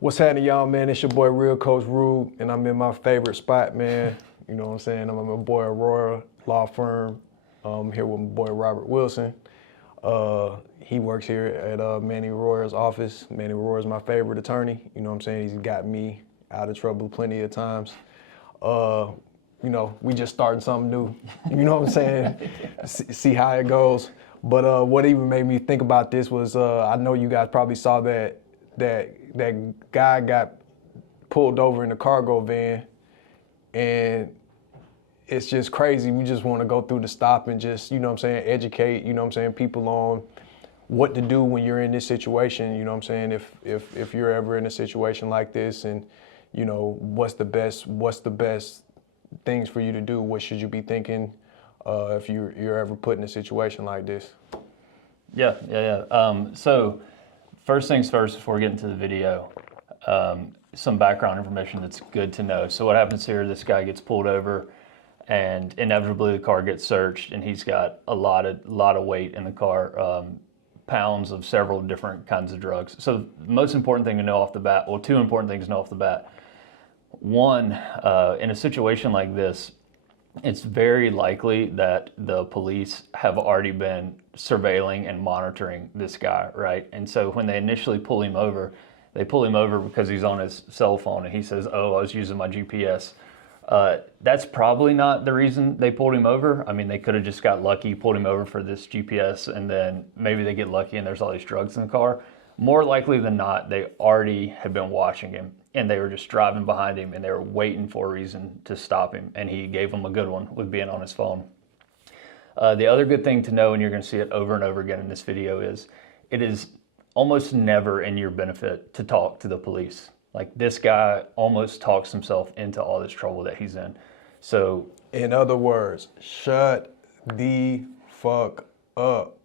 What's happening, y'all, man? It's your boy, Real Coach Rude, and I'm in my favorite spot, man. You know what I'm saying? I'm at my boy Aurora Law Firm. I'm here with my boy Robert Wilson. He works here at Manny Royer's office. Manny Royer's my favorite attorney. You know what I'm saying? He's got me out of trouble plenty of times. You know, we just starting something new. You know what I'm saying? See how it goes. But what even made me think about this was I know you guys probably saw that guy got pulled over in the cargo van, and it's just crazy. We just want to go through the stop and just, you know what I'm saying, educate, you know what I'm saying, people on what to do when you're in this situation, you know what I'm saying, if you're ever in a situation like this, and, you know, what's the best things for you to do? What should you be thinking if you're ever put in a situation like this? Yeah. So first things first, before we get into the video, some background information that's good to know. So what happens here, this guy gets pulled over and inevitably the car gets searched, and he's got a lot of weight in the car, pounds of several different kinds of drugs. So the most important thing to know off the bat, well, two important things to know off the bat. One, in a situation like this, it's very likely that the police have already been surveilling and monitoring this guy, right? And so when they initially pull him over, they pull him over because he's on his cell phone and he says, "Oh, I was using my GPS." That's probably not the reason they pulled him over. I mean, they could have just got lucky, pulled him over for this GPS, and then maybe they get lucky and there's all these drugs in the car. More likely than not, they already had been watching him, and they were just driving behind him, and they were waiting for a reason to stop him, and he gave them a good one with being on his phone. The other good thing to know, and you're going to see it over and over again in this video, is it is almost never in your benefit to talk to the police. Like, this guy almost talks himself into all this trouble that he's in. So, in other words, shut the fuck up.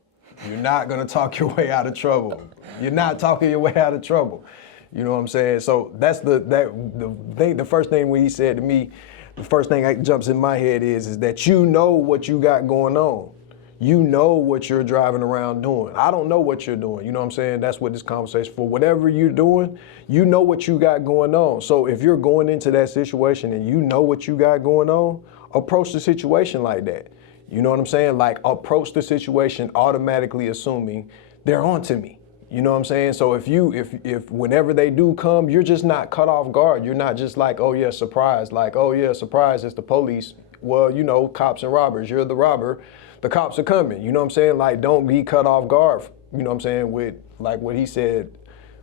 You're not gonna talk your way out of trouble. You're not talking your way out of trouble. You know what I'm saying? So that's the first thing when he said to me, the first thing that jumps in my head is that you know what you got going on. You know what you're driving around doing. I don't know what you're doing. You know what I'm saying? That's what this conversation for. Whatever you're doing, you know what you got going on. So if you're going into that situation and you know what you got going on, approach the situation like that. You know what I'm saying? Like, approach the situation automatically assuming they're onto me. You know what I'm saying? So if whenever they do come, you're just not caught off guard. You're not just like, oh yeah, surprise. Like, oh yeah, surprise, it's the police. Well, you know, cops and robbers. You're the robber. The cops are coming. You know what I'm saying? Like, don't be cut off guard. You know what I'm saying? With, like what he said,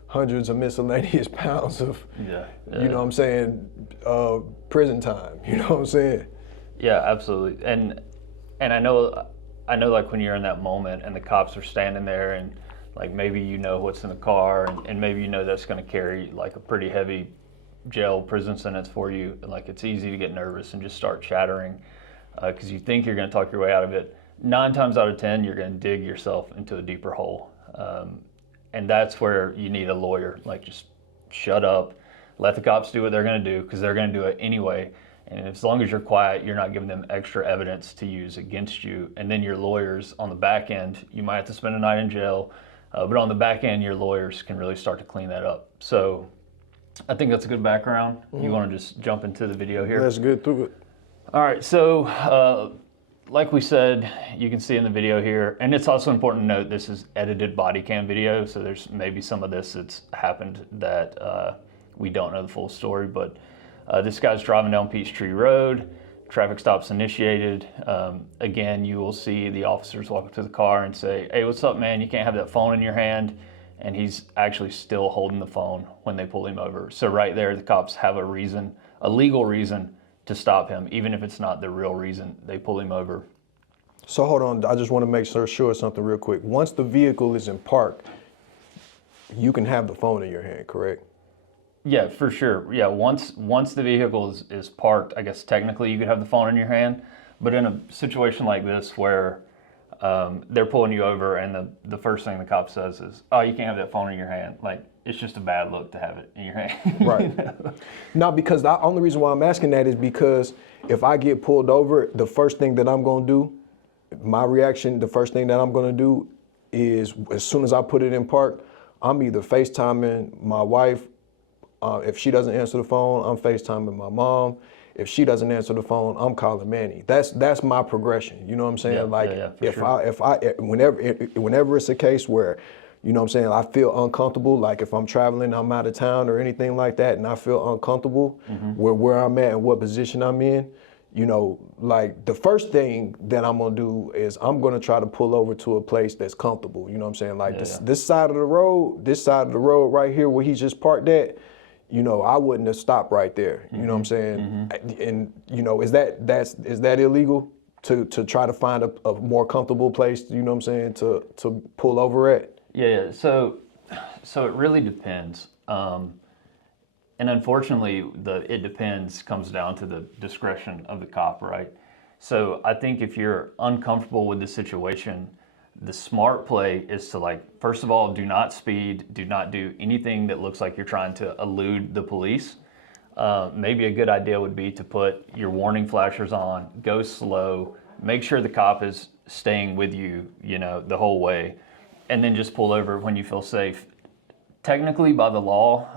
hundreds of miscellaneous pounds of, you know what I'm saying, prison time. You know what I'm saying? Yeah, absolutely. And I know like when you're in that moment and the cops are standing there, and like maybe you know what's in the car, and maybe you know that's going to carry like a pretty heavy prison sentence for you, and like it's easy to get nervous and just start chattering because you think you're going to talk your way out of it. 9 times out of 10, you're going to dig yourself into a deeper hole. And that's where you need a lawyer. Like, just shut up, let the cops do what they're going to do, because they're going to do it anyway. And as long as you're quiet, you're not giving them extra evidence to use against you. And then your lawyers on the back end, you might have to spend a night in jail, but on the back end, your lawyers can really start to clean that up. So I think that's a good background. You want to just jump into the video here? Let's get through it. All right, so like we said, you can see in the video here, and it's also important to note this is edited body cam video, so there's maybe some of this that's happened that we don't know the full story, but this guy's driving down Peachtree Road, traffic stop's initiated. Again, you will see the officers walk up to the car and say, "Hey, what's up, man? You can't have that phone in your hand." And he's actually still holding the phone when they pull him over. So right there, the cops have a reason, a legal reason, to stop him, even if it's not the real reason they pull him over. So hold on, I just want to make sure something real quick. Once the vehicle is in park, you can have the phone in your hand, correct? Yeah, for sure. Yeah, once the vehicle is parked, I guess technically you could have the phone in your hand. But in a situation like this where they're pulling you over and the first thing the cop says is, "Oh, you can't have that phone in your hand," like, it's just a bad look to have it in your hand. Right. You know? No, because the only reason why I'm asking that is because if I get pulled over, the first thing that I'm going to do, my reaction, the first thing that I'm going to do is, as soon as I put it in park, I'm either FaceTiming my wife If she doesn't answer the phone, I'm FaceTiming my mom. If she doesn't answer the phone, I'm calling Manny. That's my progression. You know what I'm saying? Whenever it's a case where, you know what I'm saying, I feel uncomfortable, like if I'm traveling, I'm out of town or anything like that, and I feel uncomfortable where I'm at and what position I'm in, you know, like the first thing that I'm gonna do is I'm gonna try to pull over to a place that's comfortable. You know what I'm saying? Like this side of the road right here where he just parked at, you know, I wouldn't have stopped right there. You know what I'm saying? And you know, is that illegal to try to find a more comfortable place? You know what I'm saying? To pull over at? Yeah. So it really depends. And unfortunately, it depends comes down to the discretion of the cop, right? So I think if you're uncomfortable with the situation, the smart play is to, like, first of all, do not speed, do not do anything that looks like you're trying to elude the police. Maybe a good idea would be to put your warning flashers on, go slow, make sure the cop is staying with you, you know, the whole way, and then just pull over when you feel safe. Technically, by the law,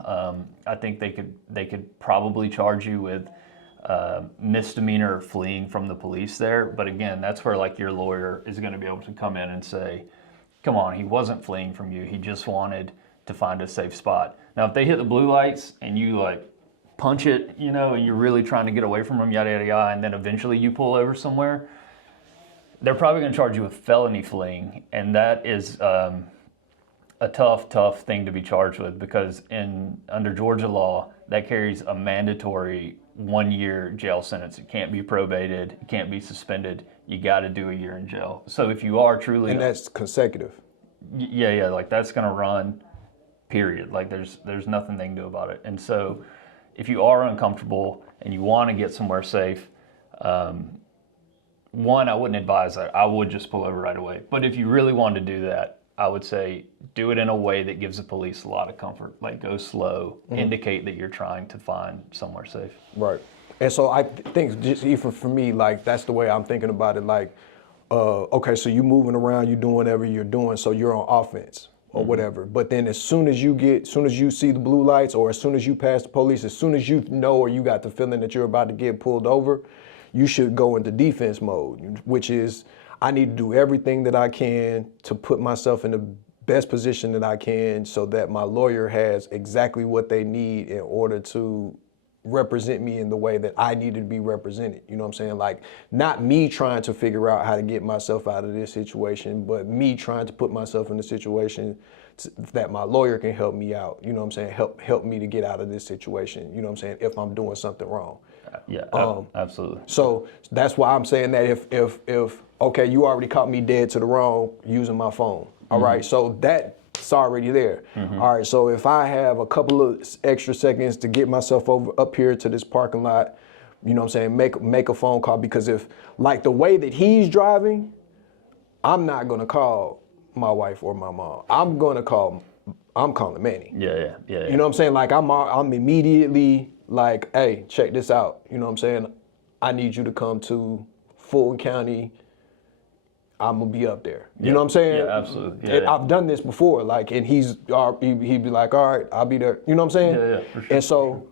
I think they could probably charge you with misdemeanor fleeing from the police there. But again, that's where, like, your lawyer is going to be able to come in and say, come on, he wasn't fleeing from you. He just wanted to find a safe spot. Now, if they hit the blue lights and you, like, punch it, you know, and you're really trying to get away from them, yada, yada, yada, and then eventually you pull over somewhere, they're probably going to charge you with felony fleeing. And that is a tough thing to be charged with, because under Georgia law, that carries a mandatory 1-year jail sentence. It can't be probated, it can't be suspended. You got to do a year in jail. So if you are truly, and that's consecutive. Yeah, like that's going to run, period. Like there's nothing they can do about it. And so if you are uncomfortable and you want to get somewhere safe, one, I wouldn't advise that. I would just pull over right away. But if you really wanted to do that, I would say do it in a way that gives the police a lot of comfort. Like, go slow, indicate that you're trying to find somewhere safe. Right. And so I think, just even for me, like, that's the way I'm thinking about it. Like, okay, so you moving around, you doing whatever you're doing, so you're on offense or whatever. But then as soon as you see the blue lights, or as soon as you pass the police, as soon as you know or you got the feeling that you're about to get pulled over, you should go into defense mode, which is, I need to do everything that I can to put myself in the best position that I can so that my lawyer has exactly what they need in order to represent me in the way that I need to be represented. You know what I'm saying? Like, not me trying to figure out how to get myself out of this situation, but me trying to put myself in a situation that my lawyer can help me out. You know what I'm saying? Help me to get out of this situation. You know what I'm saying? If I'm doing something wrong. Yeah, absolutely. So that's why I'm saying that if okay, you already caught me dead to the wrong using my phone. All right, so that's already there. All right, so if I have a couple of extra seconds to get myself up here to this parking lot, you know what I'm saying, make a phone call, because if, like, the way that he's driving, I'm not gonna call my wife or my mom. I'm calling Manny. Yeah. You know what I'm saying? Like, I'm immediately like, hey, check this out. You know what I'm saying? I need you to come to Fulton County. I'm gonna be up there. You know what I'm saying? Yeah, absolutely. Yeah. I've done this before, like, and he'd be like, all right, I'll be there. You know what I'm saying? Yeah, for sure. And so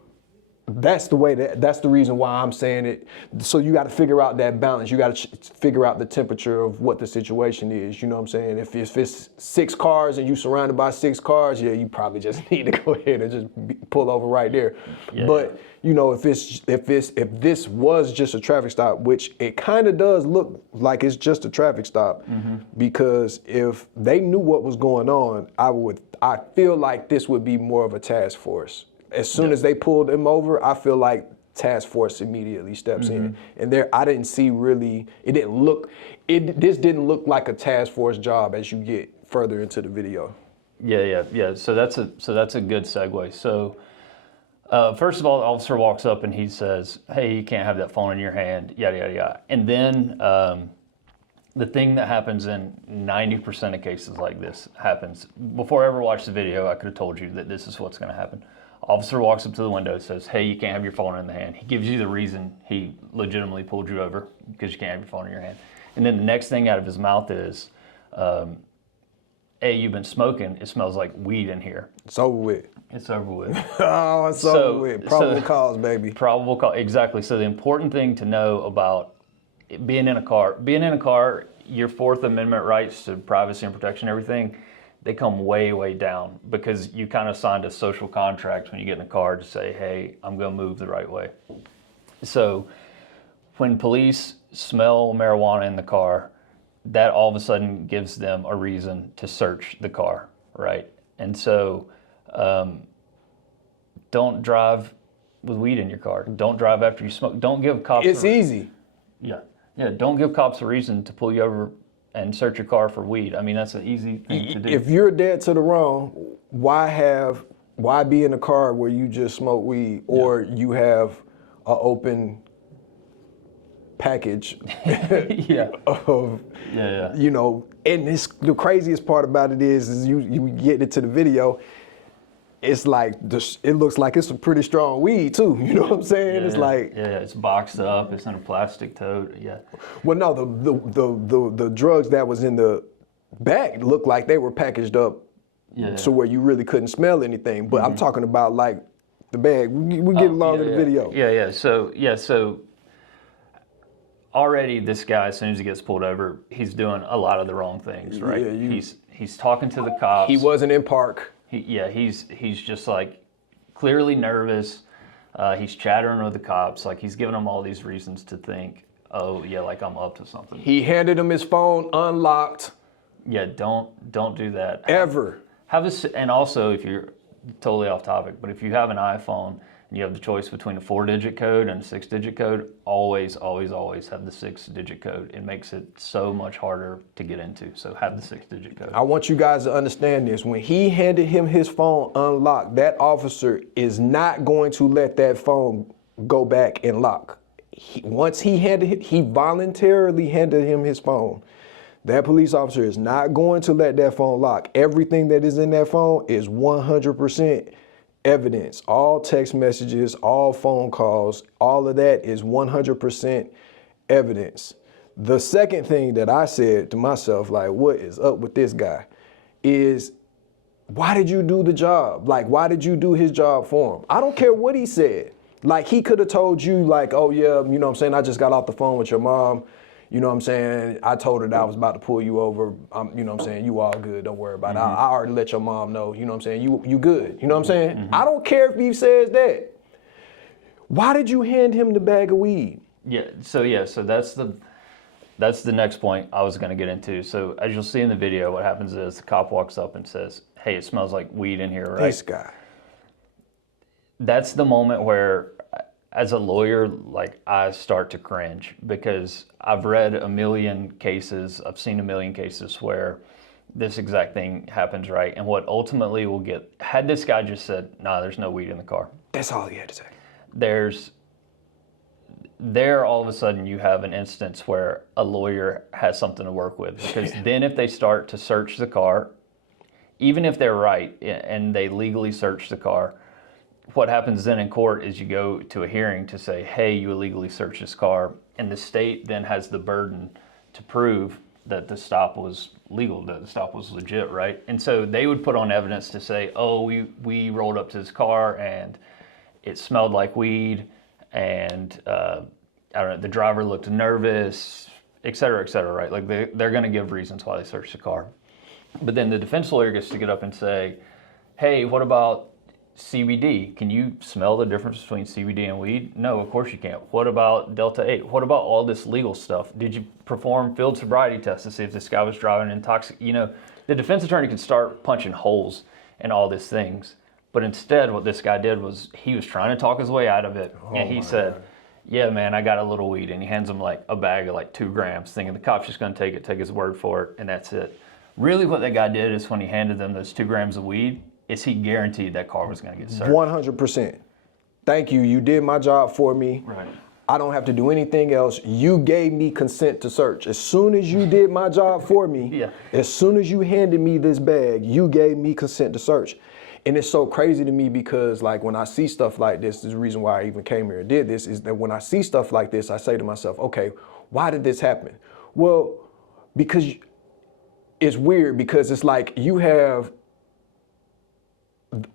that's the reason why I'm saying it. So you got to figure out that balance. You got to figure out the temperature of what the situation is. You know what I'm saying? If it's 6 cars and you surrounded by 6 cars, yeah, you probably just need to go ahead and just pull over right there. Yeah. But you know, if this was just a traffic stop, which it kind of does look like it's just a traffic stop, because if they knew what was going on, I feel like this would be more of a task force. As soon as they pulled him over, I feel like task force immediately steps in. And there, I didn't see really, this didn't look like a task force job as you get further into the video. Yeah. So that's a good segue. So first of all, the officer walks up and he says, hey, you can't have that phone in your hand, yada, yada, yada. And then the thing that happens in 90% of cases like this happens. Before I ever watched the video, I could have told you that this is what's going to happen. Officer walks up to the window, says, hey, you can't have your phone in the hand. He gives you the reason he legitimately pulled you over, because you can't have your phone in your hand. And then the next thing out of his mouth is, and hey, you've been smoking. It smells like weed in here. It's over with. It's over with. Oh, it's over with. Probable cause, baby. Probable cause, exactly. So the important thing to know about being in a car, your Fourth Amendment rights to privacy and protection, everything, they come way, way down because you kind of signed a social contract when you get in a car to say, hey, I'm going to move the right way. So when police smell marijuana in the car, that all of a sudden gives them a reason to search the car, right? And so don't drive with weed in your car. Don't drive after you smoke. Don't give cops... It's easy. Yeah. Don't give cops a reason to pull you over and search your car for weed. I mean, that's an easy thing to do. If you're dead to the wrong, why be in a car where you just smoke weed or you have an open package of, you know, and the craziest part about it is you get into the video, it's like, it looks like it's a pretty strong weed too, you know what I'm saying? It's like... Yeah, it's boxed up, it's in a plastic tote, Well, no, the drugs that was in the bag looked like they were packaged up so where you really couldn't smell anything, but I'm talking about like the bag. We get along in the video. So already this guy, as soon as he gets pulled over, he's doing a lot of the wrong things, right? Yeah, he's talking to the cops. He wasn't in park. He's just like clearly nervous. He's chattering with the cops. Like he's giving them all these reasons to think, oh yeah, like I'm up to something. He handed him his phone unlocked. Yeah, don't do that. Ever. Have this, and also if you're totally off topic, but if you have an iPhone and you have the choice between a 4-digit code and a 6-digit code, always have the 6-digit code. It makes it so much harder to get into. So have the 6-digit code. I want you guys to understand this. When he handed him his phone unlocked, that officer is not going to let that phone go back and lock. Once he voluntarily handed him his phone. That police officer is not going to let that phone lock. Everything that is in that phone is 100% evidence. All text messages, all phone calls, all of that is 100% evidence. The second thing that I said to myself, like, what is up with this guy, is why did you do the job? Like, why did you do his job for him? I don't care what he said. Like, he could have told you, like, oh yeah, you know what I'm saying, I just got off the phone with your mom. You know what I'm saying? I told her that I was about to pull you over. You know what I'm saying? You all good, don't worry about it. I already let your mom know, you know what I'm saying? You good, you know what I'm saying? I don't care if he says that. Why did you hand him the bag of weed? So that's the next point I was gonna get into. So as you'll see in the video, what happens is the cop walks up and says, hey, it smells like weed in here, right? This guy. That's the moment where, as a lawyer, like I start to cringe because I've read a million cases, I've seen a million cases where this exact thing happens, right? And what ultimately will get, had this guy just said, nah, there's no weed in the car. That's all he had to say. There all of a sudden you have an instance where a lawyer has something to work with because then if they start to search the car, even if they're right and they legally search the car, what happens then in court is you go to a hearing to say, hey, you illegally searched this car, and the state then has the burden to prove that the stop was legal, that the stop was legit, right? And so they would put on evidence to say, oh, we rolled up to this car and it smelled like weed, and I don't know, the driver looked nervous, et cetera, right? Like they're gonna give reasons why they searched the car. But then the defense lawyer gets to get up and say, hey, what about CBD? Can you smell the difference between CBD and weed? No, of course you can't. What about Delta 8? What about all this legal stuff? Did you perform field sobriety tests to see if this guy was driving intoxicated? You know, the defense attorney can start punching holes in all these things. But instead, what this guy did was he was trying to talk his way out of it. And he said, yeah, man, I got a little weed. And he hands him like a bag of like 2 grams, thinking the cop's just going to take his word for it, and that's it. Really what that guy did is when he handed them those 2 grams of weed, is he guaranteed that car was going to get searched. 100%. Thank you. You did my job for me. Right. I don't have to do anything else. You gave me consent to search. As soon as you did my job for me, as soon as you handed me this bag, you gave me consent to search. And it's so crazy to me because, like, when I see stuff like this is the reason why I even came here and did this, is that when I see stuff like this, I say to myself, okay, why did this happen? Well, because it's weird because it's like you have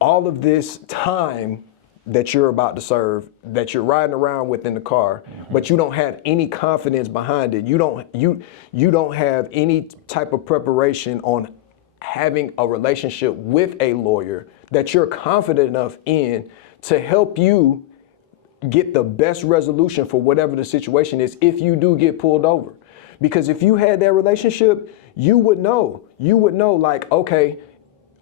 all of this time that you're about to serve, that you're riding around with in the car, but you don't have any confidence behind it. You don't have any type of preparation on having a relationship with a lawyer that you're confident enough in to help you get the best resolution for whatever the situation is if you do get pulled over. Because if you had that relationship, you would know like, okay,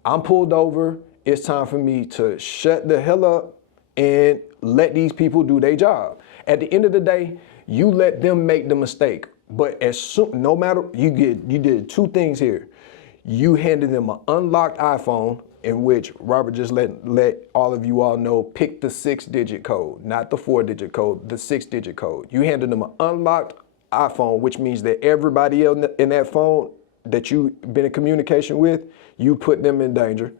I'm pulled over, it's time for me to shut the hell up and let these people do their job. At the end of the day, you let them make the mistake. But as soon, no matter, you did two things here. You handed them an unlocked iPhone, in which Robert just let all of you all know, pick the 6-digit code, not the 4-digit code, the 6-digit code. You handed them an unlocked iPhone, which means that everybody else in that phone that you've been in communication with, you put them in danger.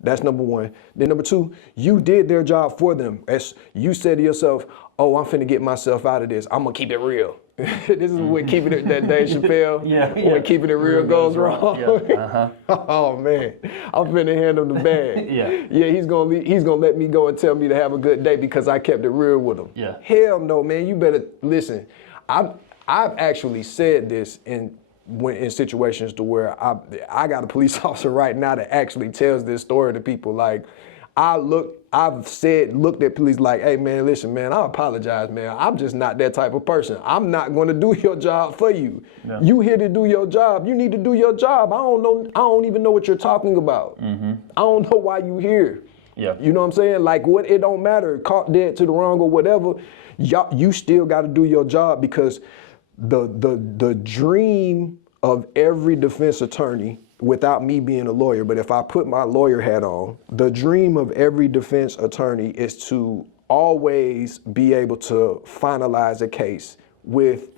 That's number one. Then number two, you did their job for them. As you said to yourself, oh, I'm finna get myself out of this. I'm gonna keep it real. This is when keeping it, that Dave Chappelle, when keeping it real goes wrong. Oh man, I'm finna hand him the bag. Yeah, he's gonna let me go and tell me to have a good day because I kept it real with him. Yeah. Hell no, man, you better listen. I've actually said this in situations to where I got a police officer right now that actually tells this story to people. Like, looked at police like, hey man, listen man, I apologize man. I'm just not that type of person. I'm not gonna do your job for you. Yeah. You here to do your job. You need to do your job. I don't even know what you're talking about. I don't know why you here. Yeah. You know what I'm saying? Like, it don't matter, caught dead to the wrong or whatever. You still gotta do your job, because the dream of every defense attorney, without me being a lawyer, but if I put my lawyer hat on, the dream of every defense attorney is to always be able to finalize a case with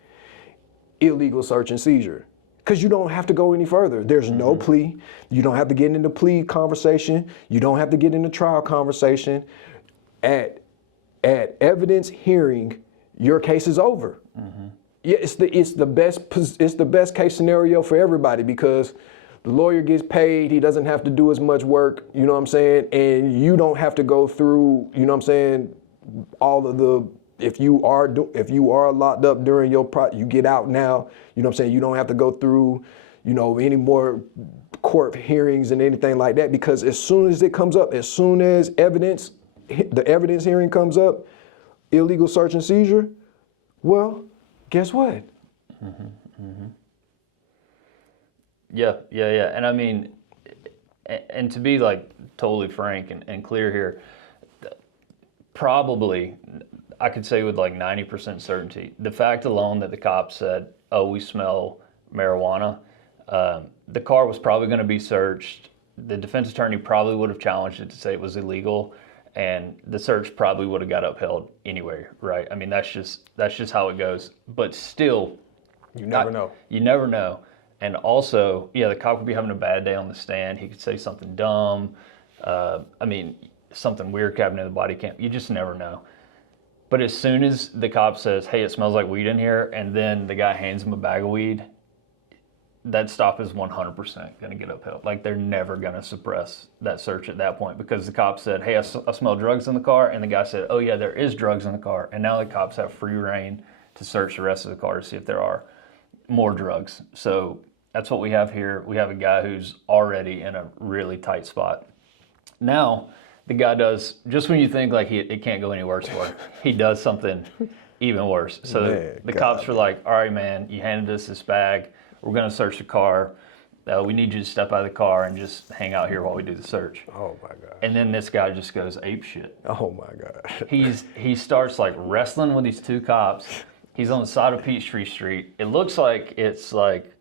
illegal search and seizure. Because you don't have to go any further. There's no plea. You don't have to get into plea conversation. You don't have to get into trial conversation. At evidence hearing, your case is over. Yeah, it's the best case scenario for everybody, because the lawyer gets paid, he doesn't have to do as much work, you know what I'm saying? And you don't have to go through, you know what I'm saying, all of the, if you are locked up during your you get out now, you know what I'm saying? You don't have to go through, you know, any more court hearings and anything like that, because as soon as it comes up, as soon as the evidence hearing comes up, illegal search and seizure, well, guess what? Yeah. And I mean, and to be like totally frank and clear here, probably I could say with like 90% certainty, the fact alone that the cops said, oh, we smell marijuana, the car was probably going to be searched. The defense attorney probably would have challenged it to say it was illegal, and the search probably would have got upheld anyway, right? I mean, that's just how it goes. But still, you never know. You never know. And also, yeah, the cop could be having a bad day on the stand. He could say something dumb. I mean, something weird could happen in the body cam. You just never know. But as soon as the cop says, hey, it smells like weed in here, and then the guy hands him a bag of weed, that stop is 100% going to get upheld. Like, they're never going to suppress that search at that point, because the cop said, hey, I smell drugs in the car, and the guy said, oh yeah, there is drugs in the car. And now the cops have free reign to search the rest of the car to see if there are more drugs. So that's what we have here. We have a guy who's already in a really tight spot. Now, the guy does, just when you think like it can't go any worse for him, he does something even worse. So the cops are like, all right, man, you handed us this bag. We're going to search the car. We need you to step out of the car and just hang out here while we do the search. Oh my God. And then this guy just goes ape shit. Oh my God. He starts like wrestling with these two cops. He's on the side of Peachtree Street. It looks like it's like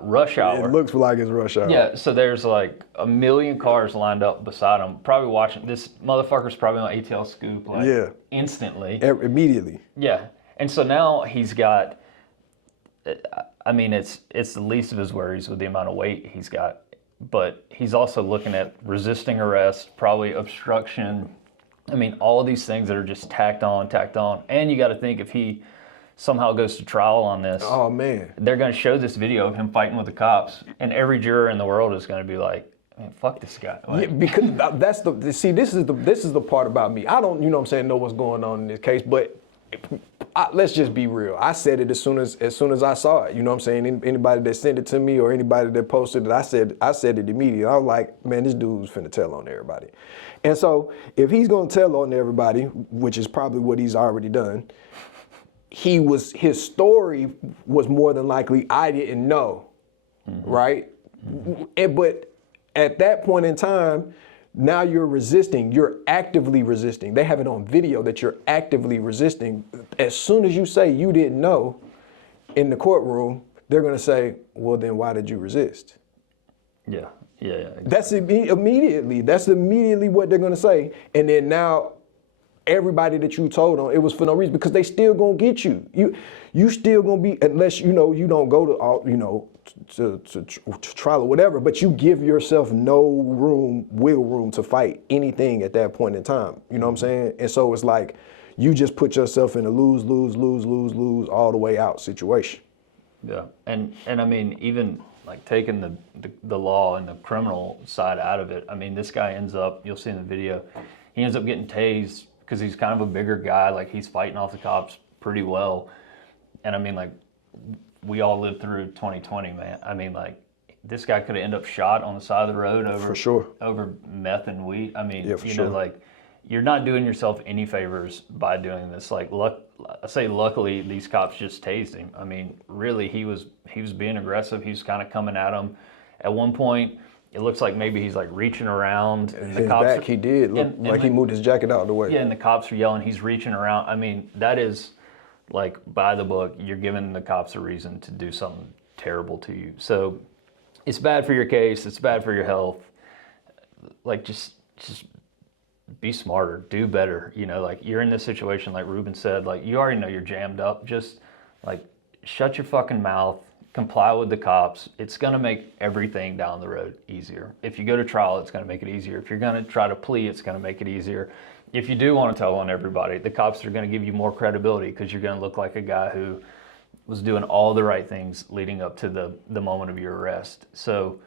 rush hour. It looks like it's rush hour. Yeah, so there's like a million cars lined up beside him, probably watching. This motherfucker's probably on ATL Scoop like instantly. Immediately. Yeah, and so now he's got, I mean, it's the least of his worries with the amount of weight he's got, but he's also looking at resisting arrest, probably obstruction. I mean, all of these things that are just tacked on. And you got to think, if he somehow goes to trial on this, Oh man. they're going to show this video of him fighting with the cops, and every juror in the world is going to be like, man, fuck this guy. Like, Yeah, because that's see, this is the part about me. I don't, you know what I'm saying, know what's going on in this case, but let's just be real. I said it as soon as I saw it. You know what I'm saying? Anybody that sent it to me or anybody that posted it, I said it immediately. I was like, man, this dude's finna tell on everybody. And so if he's gonna tell on everybody, which is probably what he's already done, his story was more than likely I didn't know, right? But at that point in time, now you're resisting. You're actively resisting. They have it on video that you're actively resisting. As soon as you say you didn't know in the courtroom, they're going to say, well, then why did you resist? yeah. Exactly. That's immediately. That's immediately what they're going to say. And then now everybody that you told on, it was for no reason, because they still going to get you. You still going to be, unless, you know, you don't go to all, you know, to trial or whatever, but you give yourself no wiggle room to fight anything at that point in time. You know what I'm saying? And so it's like you just put yourself in a lose all the way out situation. Yeah, and I mean, even like taking the law and the criminal side out of it, I mean, this guy ends up, you'll see in the video, he ends up getting tased because he's kind of a bigger guy, like he's fighting off the cops pretty well. And I mean, like, we all lived through 2020, man. I mean, like, this guy could have ended up shot on the side of the road over For sure. over meth and weed. I mean, Yeah, for you sure. know, like, you're not doing yourself any favors by doing this. Like, luckily these cops just tased him. I mean, really, he was being aggressive. He was kind of coming at him. At one point, it looks like maybe he's like reaching around. And His back, he did look like he moved his jacket out of the way. Yeah, and the cops are yelling. He's reaching around. I mean, that is like by the book. You're giving the cops a reason to do something terrible to you. So it's bad for your case. It's bad for your health. Like just be smarter, do better. You know, like you're in this situation, like Ruben said, like you already know you're jammed up. Just like shut your fucking mouth, comply with the cops. It's gonna make everything down the road easier. If you go to trial, it's gonna make it easier. If you're gonna try to plea, it's gonna make it easier. If you do want to tell on everybody, the cops are gonna give you more credibility because you're gonna look like a guy who was doing all the right things leading up to the moment of your arrest. So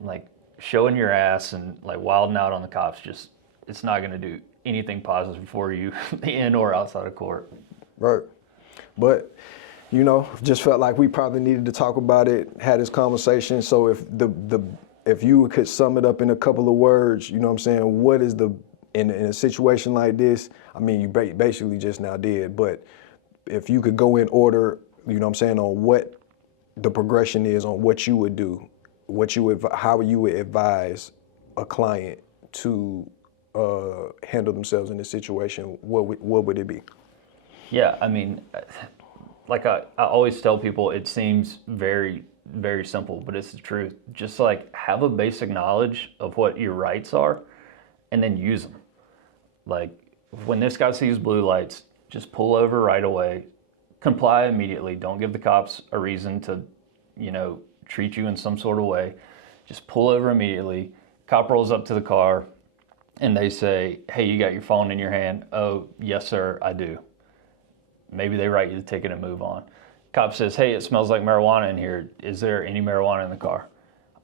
like showing your ass and like wilding out on the cops, just it's not going to do anything positive for you in or outside of court. Right. But, you know, just felt like we probably needed to talk about it, had this conversation. So if you could sum it up in a couple of words, you know what I'm saying, what is in a situation like this, I mean, you basically just now did, but if you could go in order, you know what I'm saying, on what the progression is, on what you would do, how you would advise a client to handle themselves in this situation, what would it be? Yeah, I mean, like I always tell people, it seems very, very simple, but it's the truth. Just like have a basic knowledge of what your rights are and then use them. Like when this guy sees blue lights, just pull over right away, comply immediately. Don't give the cops a reason to, you know, treat you in some sort of way. Just pull over immediately. Cop rolls up to the car and they say, hey, you got your phone in your hand? Oh, yes, sir, I do. Maybe they write you the ticket and move on. Cop says, hey, it smells like marijuana in here. Is there any marijuana in the car?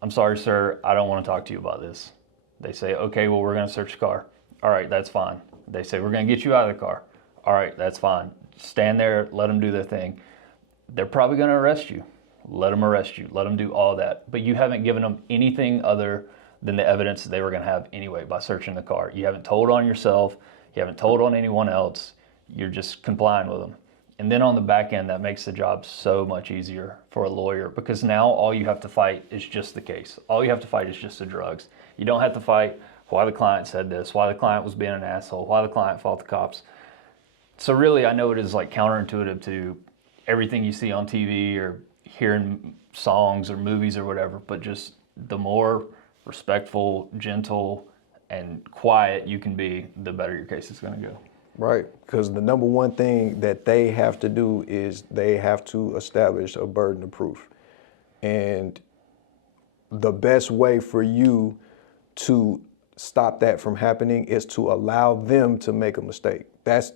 I'm sorry, sir, I don't want to talk to you about this. They say, okay, well, we're going to search the car. All right, that's fine. They say, we're going to get you out of the car. All right, that's fine. Stand there, let them do their thing. They're probably going to arrest you. Let them arrest you. Let them do all that. But you haven't given them anything other than the evidence that they were going to have anyway by searching the car. You haven't told on yourself. You haven't told on anyone else. You're just complying with them. And then on the back end, that makes the job so much easier for a lawyer because now all you have to fight is just the case. All you have to fight is just the drugs. You don't have to fight why the client said this, why the client was being an asshole, why the client fought the cops. So really, I know it is like counterintuitive to everything you see on TV or hearing songs or movies or whatever, but just the more respectful, gentle, and quiet you can be, the better your case is going to go. Right, because the number one thing that they have to do is they have to establish a burden of proof. And the best way for you to stop that from happening is to allow them to make a mistake. That's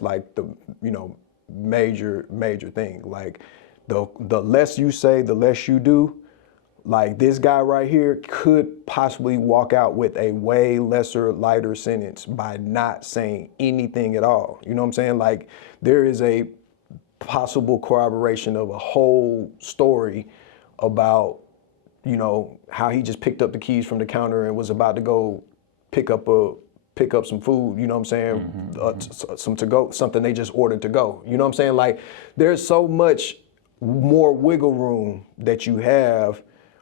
like the, you know, major thing. Like the less you say, the less you do. Like this guy right here could possibly walk out with a way lesser, lighter sentence by not saying anything at all. You know what I'm saying? Like there is a possible corroboration of a whole story about, you know, how he just picked up the keys from the counter and was about to go pick up some food, you know what I'm saying? Some to go, something they just ordered to go. You know what I'm saying? Like there's so much more wiggle room that you have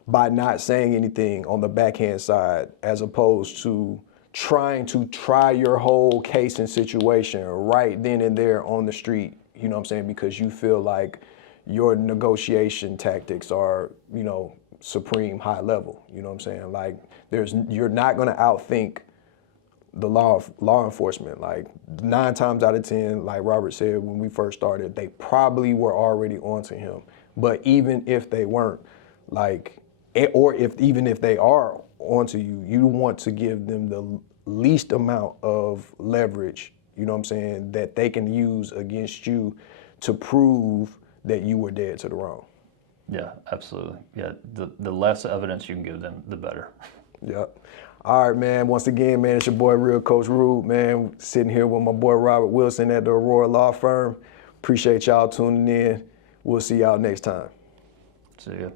by not saying anything on the backhand side, as opposed to trying to try your whole case and situation right then and there on the street, you know what I'm saying? Because you feel like your negotiation tactics are, you know, supreme high level, you know what I'm saying? Like you're not gonna outthink the law enforcement. Like 9 times out of 10, like Robert said when we first started, they probably were already onto him. But even if they weren't, like, or even if they are onto you, you want to give them the least amount of leverage, you know what I'm saying, that they can use against you to prove that you were dead to the wrong. Yeah, absolutely. Yeah, the less evidence you can give them, the better. Yep. All right, man. Once again, man, it's your boy, Real Coach Rude, man. Sitting here with my boy, Robert Wilson at the Aurora Law Firm. Appreciate y'all tuning in. We'll see y'all next time. See ya.